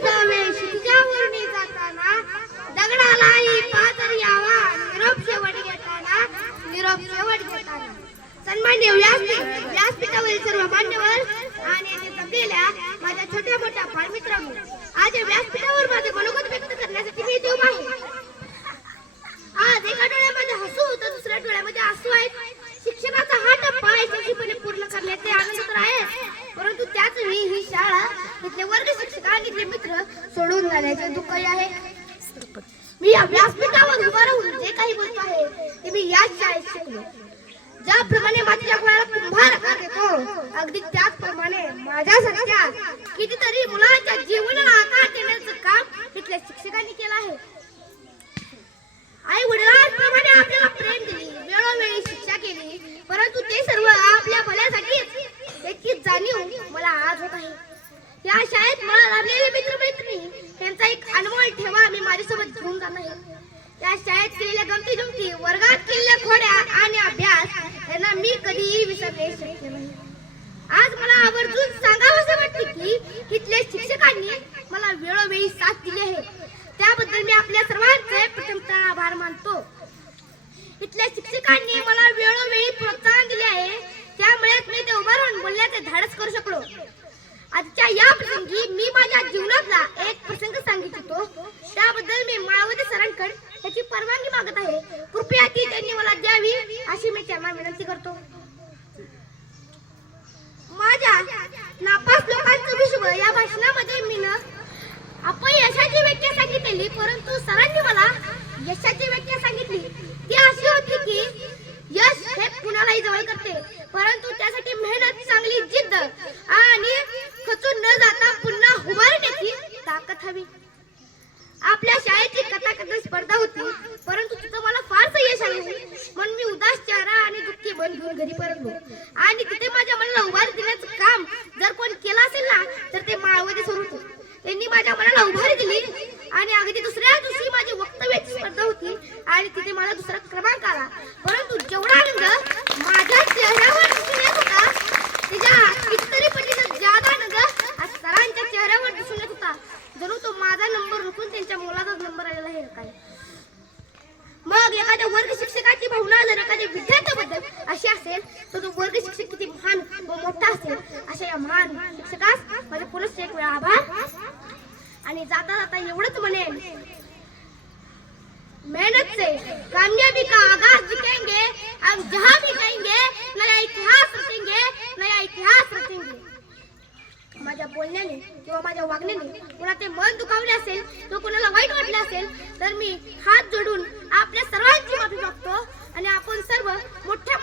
जावे शिजावरणी जाताना दगडालाही पाजर यावा निरोप शेवट घेताना निरोप शेवट घेताना. सन्मान्य व्यासपीठ व्यासपीठावरील सर्व मान्यवर आणि येथे जमलेल्या माझ्या छोट्या मोठ्या बाळमित्रांनो आज व्यासपीठ व्यासपीठावर माझे मनोगत व्यक्त करण्यासाठी मी इथे उभा आहे आज एका डोळ्यामध्ये हसू तर दुसऱ्या डोळ्यामध्ये आसू आहेत शिक्षणाचा हा टप्पा यशस्वीपणे पूर्ण करण्याचे आनंद तर आहे परंतु त्याच वेळी ही शाळा इथले वर्ग शिक्षक आणि इथले मित्र सोडून जाण्याचे दुःख आहे. मी व्यासपीठावर उभा राहून जे काही बोलतो आहे ते मी याच शाळेत शिकलो. ज्याप्रमाणे माझ्या गोळ्याला कुंभार आकार देतो अगदी त्याचप्रमाणे माझ्या सध्या कितीतरी मुलांच्या जीवनाला आकार देण्याचं काम इथल्या शिक्षकांनी केलं आहे. आई वडिलांप्रमाणे आपल्याला प्रेम दिली वेळोवेळी शिक्षा केली परंतु ते सर्व आपल्या भल्यासाठीच याची जाणीव मला आज होत आहे या शाळेत मला लाभलेले मित्रमैत्रिणी यांचा एक अनमोल ठेवा मी माझ्यासोबत घेऊन जाणार या शाळेत केलेल्या गमती जमती वर्गात केलेल्या खोड्या आणि अभ्यास यांना मी कधीही विसरणे शक्य नाही. आज मला आवर्जून सांगावंसे वाटते की इथल्या शिक्षकांनी मला वेळोवेळी साथ दिली आहे. त्याबद्दल मी आपल्या सर्वांचे प्रथमतः आभार मानतो. इथल्या शिक्षकांनी मला वेळोवेळी प्रोत्साहन दिले आहे. त्यामुळेच मी ते उभारून बोलण्याचे धाडस करू शकलो. आजच्या या प्रसंगी मी माझ्या जीवनातला एक प्रसंग सांगितलो त्याबद्दल मी माळवते सरांकडे त्याची परवानगी मागत आहे कृपया ती त्यांनी मला द्यावी अशी मी त्यांना विनंती करतो. माझ्या नापास लोकांचं विश्व या भाषणामध्ये मी न अपयशाची व्याख्या सांगितलेली परंतु सरांनी मला यशाची व्याख्या सांगितली. ती अशी होती की यश हे कुणालाही जवळ करते परंतु त्यासाठी मेहनत चांगली जिद्द आणि खचून न जाता पुन्हा उभारण्याची ताकद हवी. आपल्या शाळेची कथाकथन स्पर्धा होती परंतु तिथं मला फारसं यश आले म्हणून मी उदा चेहरा आणि घेऊन घरी परतलो. आणि तिथे माझ्या मला उभारी देण्याचं काम. जर कोण केलं असेल ना तर ते माळवदे सर होते. त्यांनी माझ्या मनाला उभारी दिली. आणि अगदी दुसऱ्या दिवशी माझी वक्तव्याची स्पर्धा होती. आणि तिथे मला दुसरा क्रमांक आला. परंतु जेवढा आनंद माझ्या चेहऱ्यावर आणि जाता जाता एवढंच म्हणेन. मेहनत से कामयाबी का आगाज दिखेंगे हम जहां भी जाएंगे नया इतिहास रचेंगे नया इतिहास रचेंगे. माझ्या बोलण्याने किंवा माझ्या वागण्याने कुणाचे मन दुखावले असेल तो कोणाला वाईट वाटले असेल तर मी हात जोडून आपल्या सर्वांची माफी मागतो आणि आपण सर्व मोठ्या